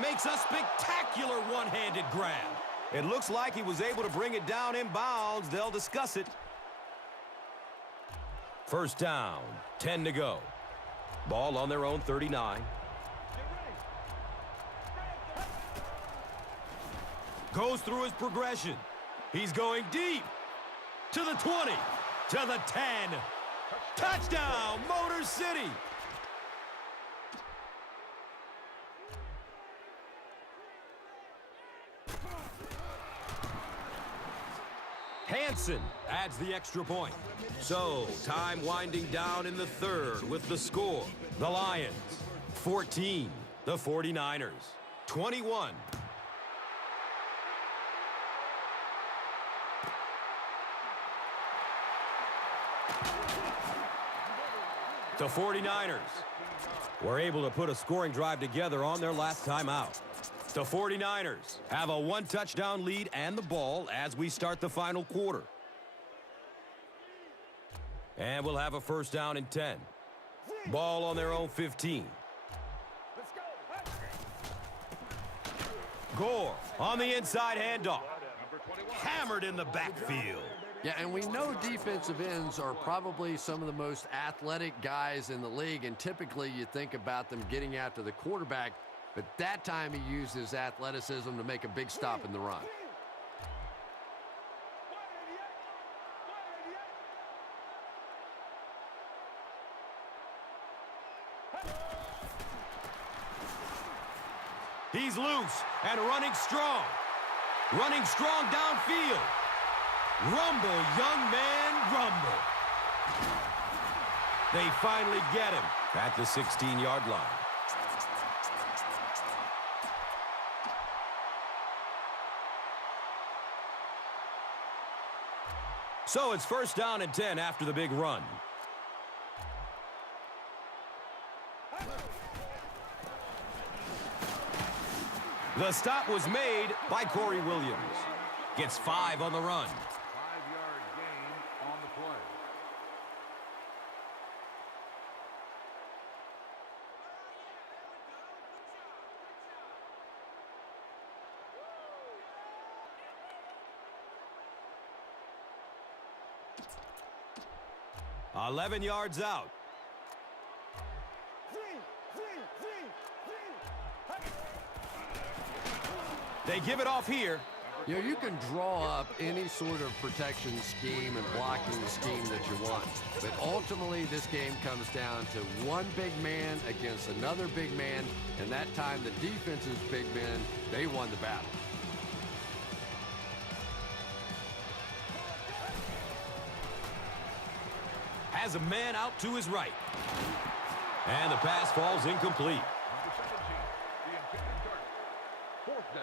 makes a spectacular one-handed grab. It looks like he was able to bring it down in bounds. They'll discuss it. First down, 10 to go. Ball on their own 39. Goes through his progression. He's going deep. To the 20. To the 10. Touchdown, Motor City. Hansen adds the extra point. So, time winding down in the third with the score. The Lions, 14. The 49ers, 21. The 49ers were able to put a scoring drive together on their last time out. The 49ers have a one-touchdown lead and the ball as we start the final quarter. And we'll have a first down and 10. Ball on their own 15. Gore on the inside handoff. Hammered in the backfield. Yeah, and we know defensive ends are probably some of the most athletic guys in the league, and typically you think about them getting after the quarterback, but that time he used his athleticism to make a big stop in the run. He's loose and running strong. Running strong downfield. Rumble, young man, rumble. They finally get him at the 16-yard line. So it's first down and 10 after the big run. The stop was made by Corey Williams. Gets 5 on the run. 5-yard gain on the play. Three. 11 yards out. They give it off here. You know, you can draw up any sort of protection scheme and blocking scheme that you want, but ultimately this game comes down to one big man against another big man, and that time the defense's big men, they won the battle. Has a man out to his right. And the pass falls incomplete. Number 17, the intended target. Fourth down.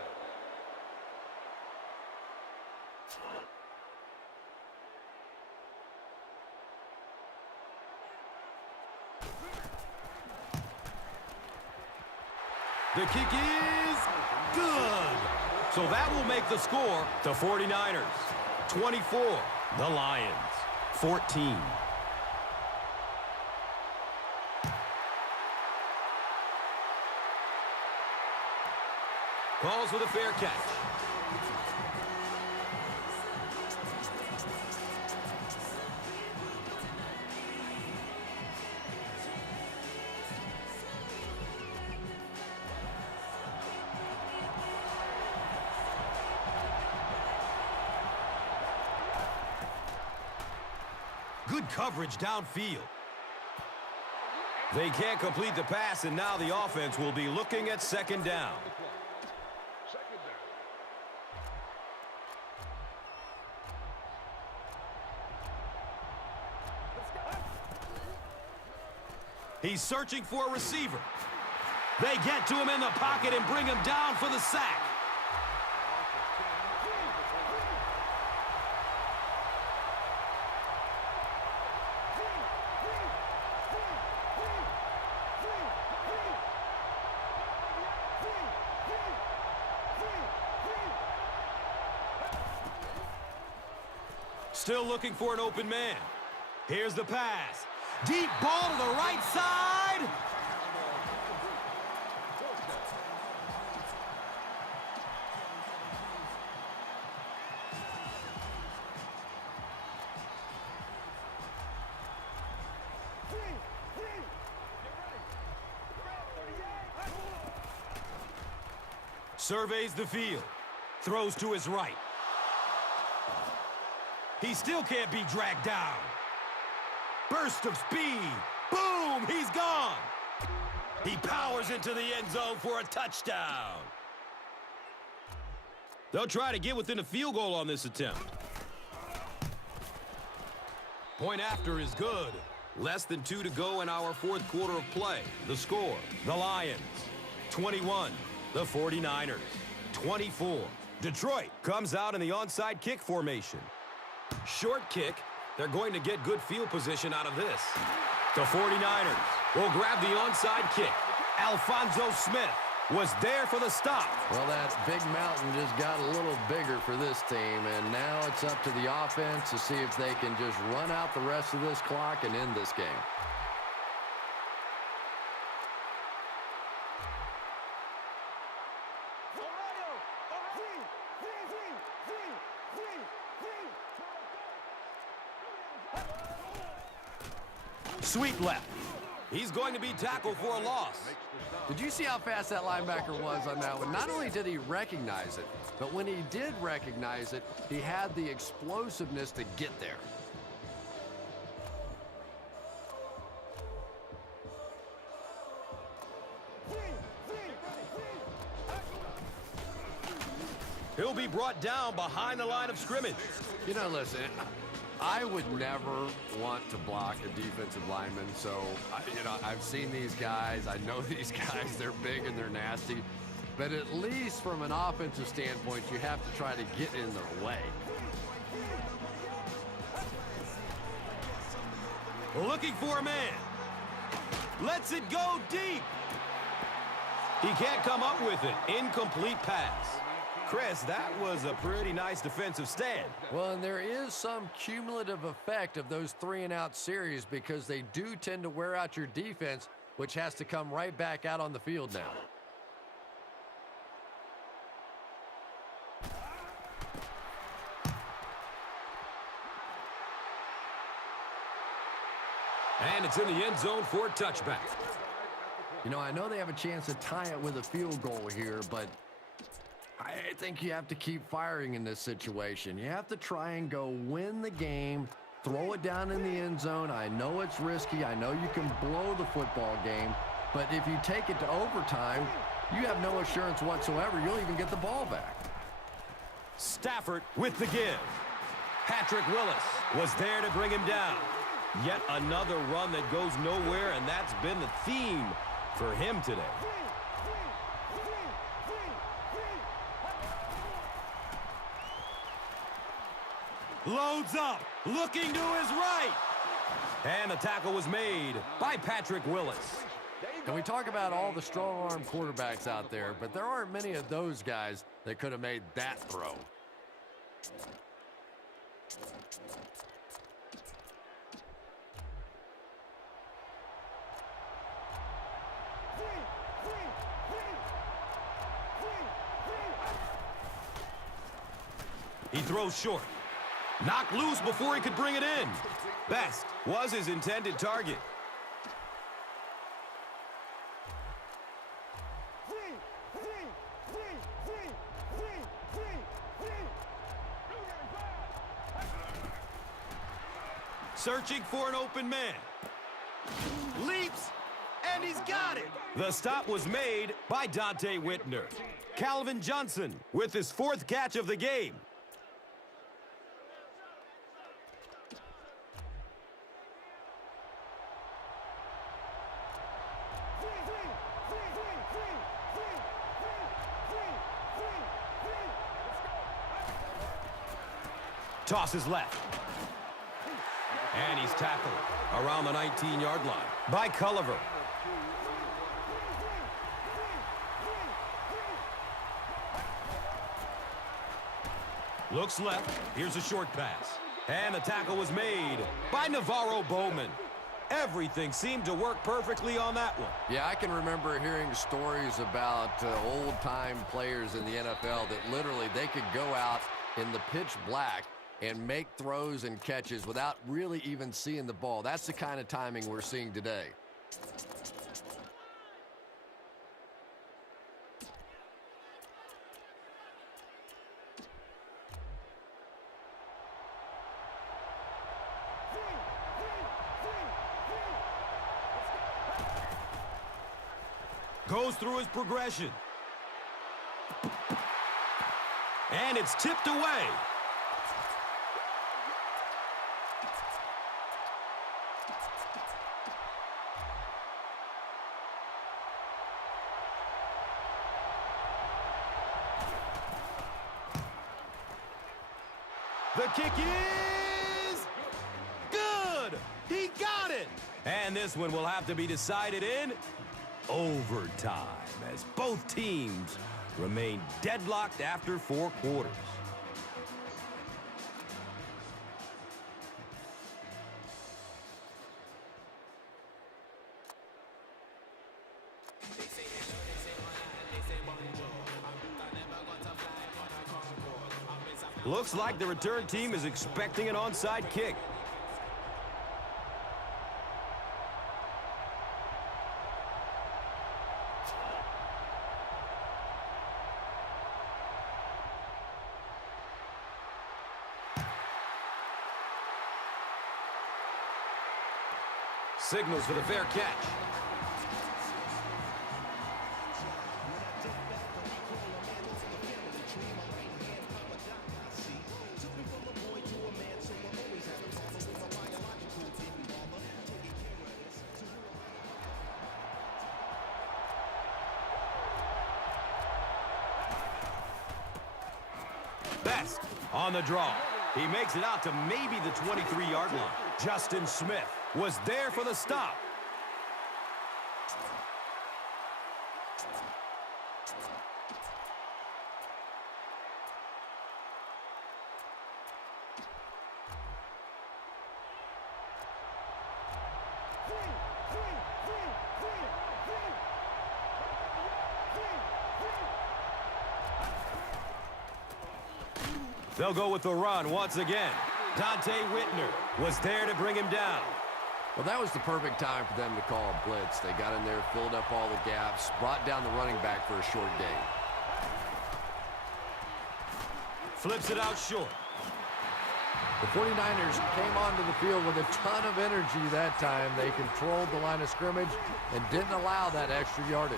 The kick is good. So that will make the score the 49ers 24, the Lions 14. Calls for the fair catch. Good coverage downfield. They can't complete the pass, and now the offense will be looking at second down. Second down. He's searching for a receiver. They get to him in the pocket and bring him down for the sack. Still looking for an open man. Here's the pass. Deep ball to the right side. Surveys the field. Throws to his right. He still can't be dragged down. Burst of speed. Boom! He's gone! He powers into the end zone for a touchdown. They'll try to get within a field goal on this attempt. Point after is good. Less than 2 to go in our fourth quarter of play. The score, the Lions, 21. The 49ers, 24. Detroit comes out in the onside kick formation. Short kick. They're going to get good field position out of this. The 49ers will grab the onside kick. Alfonso Smith was there for the stop. Well, that big mountain just got a little bigger for this team, and now it's up to the offense to see if they can just run out the rest of this clock and end this game. Sweep left. He's going to be tackled for a loss. Did you see how fast that linebacker was on that one? Not only did he recognize it, but when he did recognize it, he had the explosiveness to get there. He'll be brought down behind the line of scrimmage. You know, listen, I would never want to block a defensive lineman, so, I've seen these guys. I know these guys. They're big and they're nasty. But at least from an offensive standpoint, you have to try to get in their way. Looking for a man. Lets it go deep. He can't come up with it. Incomplete pass. Chris, that was a pretty nice defensive stand. Well, and there is some cumulative effect of those 3-and-out series because they do tend to wear out your defense, which has to come right back out on the field now. And it's in the end zone for a touchback. You know, I know they have a chance to tie it with a field goal here, but I think you have to keep firing in this situation. You have to try and go win the game, throw it down in the end zone. I know it's risky. I know you can blow the football game. But if you take it to overtime, you have no assurance whatsoever you'll even get the ball back. Stafford with the give. Patrick Willis was there to bring him down. Yet another run that goes nowhere, and that's been the theme for him today. Loads up, looking to his right. And the tackle was made by Patrick Willis. And we talk about all the strong-arm quarterbacks out there, but there aren't many of those guys that could have made that throw. He throws short. Knocked loose before he could bring it in. Best was his intended target. Searching for an open man. Leaps, and he's got it. The stop was made by Dante Whitner. Calvin Johnson with his 4th catch of the game. Tosses left. And he's tackled around the 19-yard line by Culliver. Looks left. Here's a short pass. And the tackle was made by Navarro Bowman. Everything seemed to work perfectly on that one. Yeah, I can remember hearing stories about old-time players in the NFL that literally they could go out in the pitch black and make throws and catches without really even seeing the ball. That's the kind of timing we're seeing today. Goes through his progression. And it's tipped away. The kick is good. He got it. And this one will have to be decided in overtime as both teams remain deadlocked after 4 quarters. Looks like the return team is expecting an onside kick. Signals for the fair catch. Best on the draw. He makes it out to maybe the 23-yard line. Justin Smith was there for the stop. They'll go with the run once again. Dante Whitner was there to bring him down. Well, that was the perfect time for them to call a blitz. They got in there, filled up all the gaps, brought down the running back for a short gain. Flips it out short. The 49ers came onto the field with a ton of energy that time. They controlled the line of scrimmage and didn't allow that extra yardage.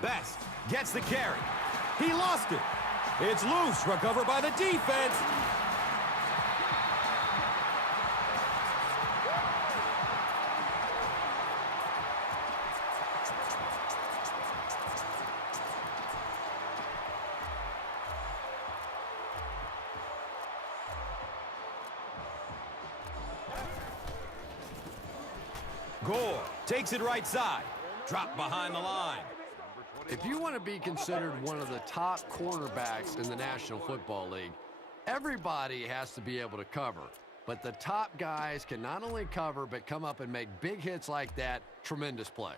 Best gets the carry. He lost it. It's loose, recovered by the defense. Gore takes it right side. Drop behind the line. If you want to be considered one of the top quarterbacks in the National Football League, everybody has to be able to cover. But the top guys can not only cover, but come up and make big hits like that. Tremendous play.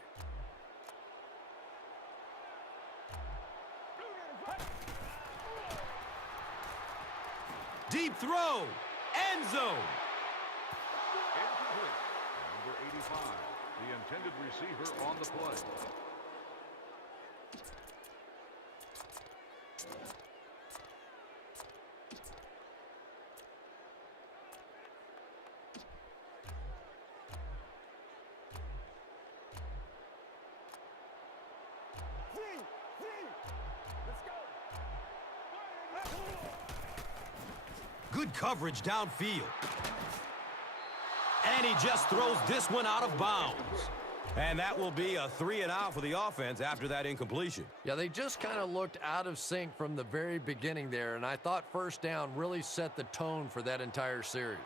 Deep throw. End zone. Incomplete. Number 85, the intended receiver on the play. Good coverage downfield. And he just throws this one out of bounds. And that will be a 3-and-out for the offense after that incompletion. Yeah, they just kind of looked out of sync from the very beginning there, and I thought first down really set the tone for that entire series.